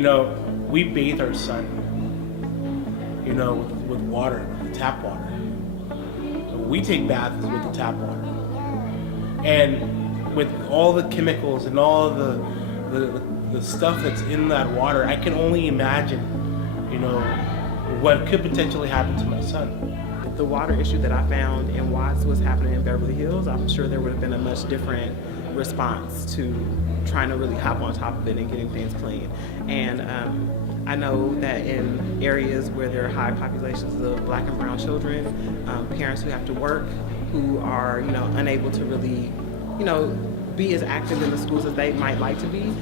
We bathe our son, with water, with the tap water. We take baths with the tap water. And with all the chemicals and all the stuff that's in that water, I can only imagine, what could potentially happen to my son. The water issue that I found in Watts was happening in Beverly Hills. I'm sure there would have been a much different response to trying to really hop on top of it and getting things clean. And I know that in areas where there are high populations of Black and brown children, parents who have to work, who are unable to really be as active in the schools as they might like to be.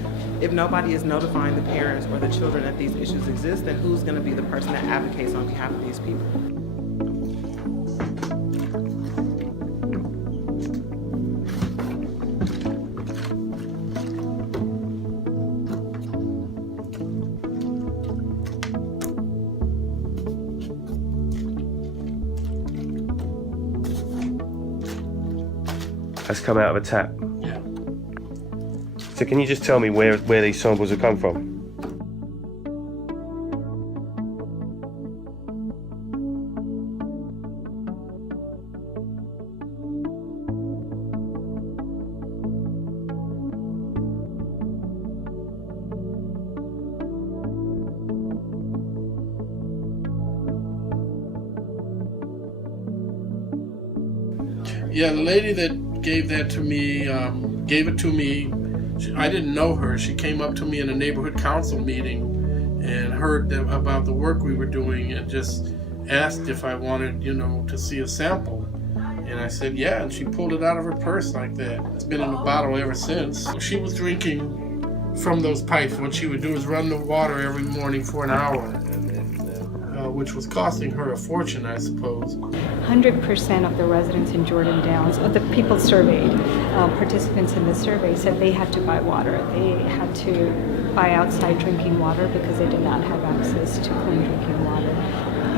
If nobody is notifying the parents or the children that these issues exist, then who's going to be the person that advocates on behalf of these people? Has come out of a tap. Yeah. So can you just tell me where these samples have come from? Yeah, the lady that gave that to me, gave it to me. I didn't know her. She came up to me in a neighborhood council meeting and heard about the work we were doing and just asked if I wanted, to see a sample. And I said, yeah, and she pulled it out of her purse like that. It's been in the bottle ever since. She was drinking from those pipes. What she would do is run the water every morning for an hour, which was costing her a fortune, I suppose. 100% of the residents in Jordan Downs, of the people surveyed, participants in the survey, said they had to buy water. They had to buy outside drinking water because they did not have access to clean drinking water.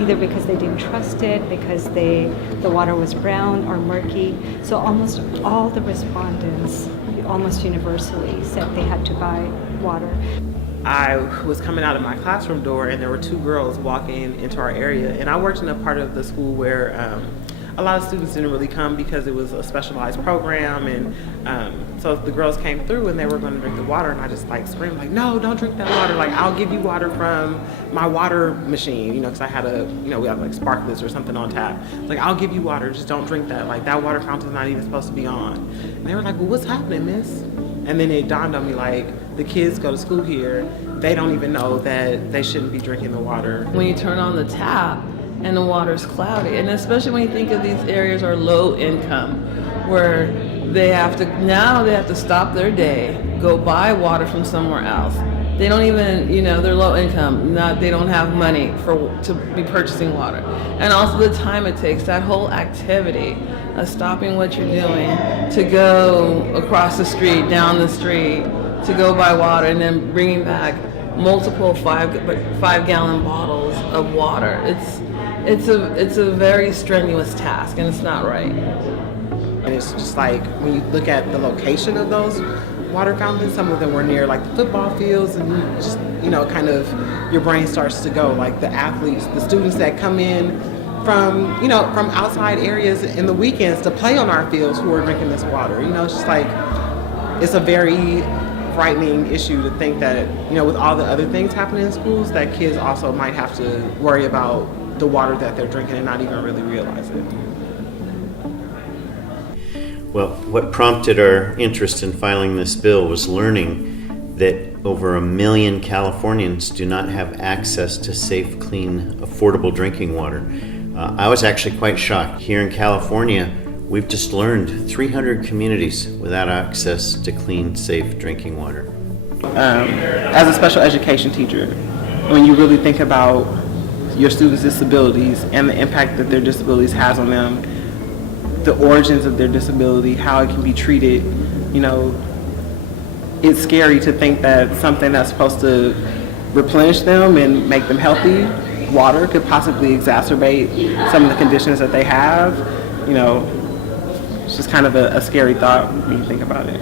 Either because they didn't trust it, because the water was brown or murky. So almost all the respondents, almost universally, said they had to buy water. I was coming out of my classroom door and there were two girls walking into our area, and I worked in a part of the school where a lot of students didn't really come because it was a specialized program, and so the girls came through and they were going to drink the water, and I just screamed no, don't drink that water, I'll give you water from my water machine, because I had we had sparklets or something on tap. I'll give you water, just don't drink that, that water fountain's not even supposed to be on. And they were like, well, what's happening, miss? And then it dawned on me, the kids go to school here, they don't even know that they shouldn't be drinking the water. When you turn on the tap and the water's cloudy, and especially when you think of these areas are low income, where they have to stop their day, go buy water from somewhere else. They don't even, they're low income, they don't have money to be purchasing water. And also the time it takes, that whole activity of stopping what you're doing to go across the street, down the street, to go buy water, and then bringing back multiple 5-gallon bottles of water. It's a very strenuous task, and it's not right. And it's just when you look at the location of those water fountains, some of them were near the football fields, and just your brain starts to go. The athletes, the students that come in from outside areas in the weekends to play on our fields who are drinking this water. It's just it's a very frightening issue to think that, with all the other things happening in schools, that kids also might have to worry about the water that they're drinking and not even really realize it. Well, what prompted our interest in filing this bill was learning that over 1 million Californians do not have access to safe, clean, affordable drinking water. I was actually quite shocked. Here in California, we've just learned 300 communities without access to clean, safe drinking water. As a special education teacher, when you really think about your students' disabilities and the impact that their disabilities has on them, the origins of their disability, how it can be treated, it's scary to think that something that's supposed to replenish them and make them healthy, water, could possibly exacerbate some of the conditions that they have. It's just kind of a scary thought when you think about it.